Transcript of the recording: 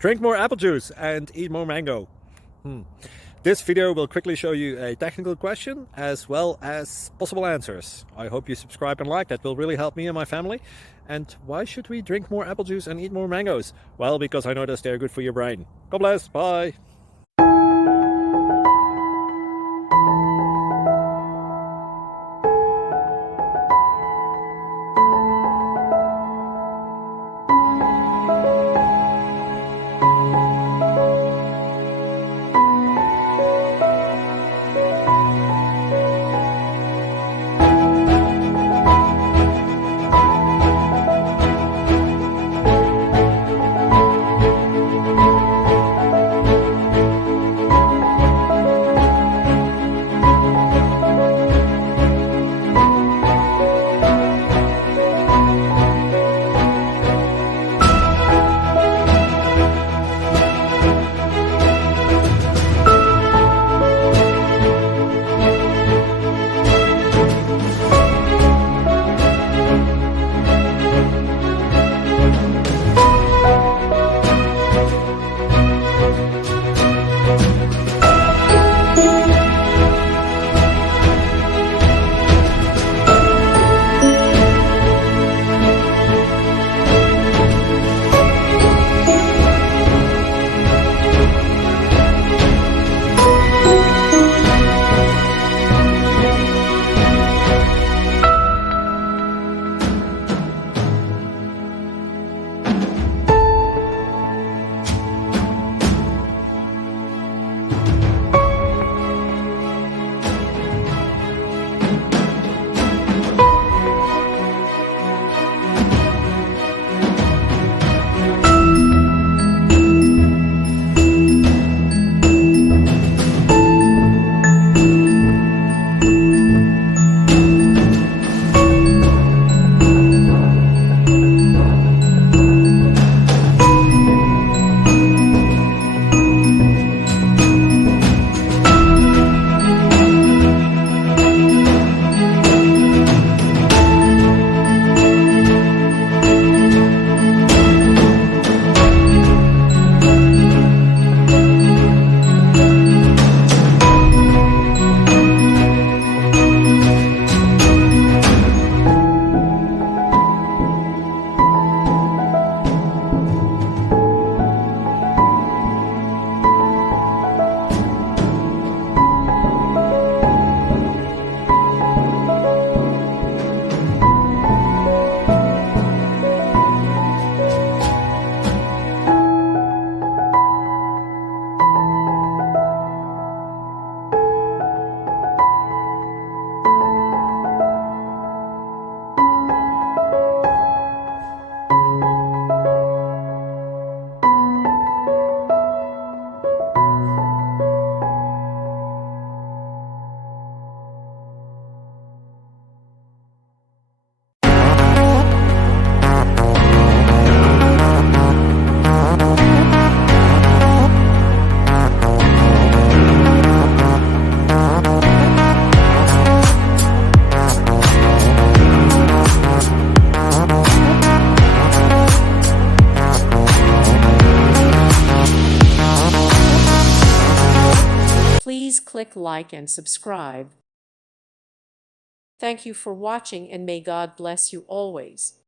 Drink more apple juice and eat more mango. This video will quickly show you a technical question as well as possible answers. I hope you subscribe and like, that will really help me and my family. And why should we drink more apple juice and eat more mangoes? Well, because I noticed they're good for your brain. God bless, bye. Please click like and subscribe. Thank you for watching, and may God bless you always.